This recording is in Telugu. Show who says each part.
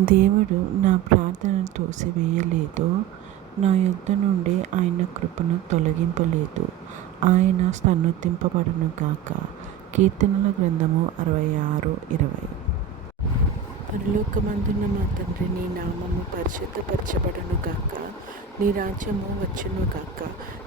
Speaker 1: దేవుడు నా ప్రార్థనను తోసివేయలేదు. నా యొద్ద నుండి ఆయన కృపను తొలగింపలేదు. ఆయన స్తన్నొద్దింపబడును గాక. కీర్తనల గ్రంథము అరవై ఆరు ఇరవై. పరలోకమందున్న మా తండ్రి నీ నామము పరిశుద్ధపరచబడును గాక. నీ రాజ్యము వచ్చును గాక.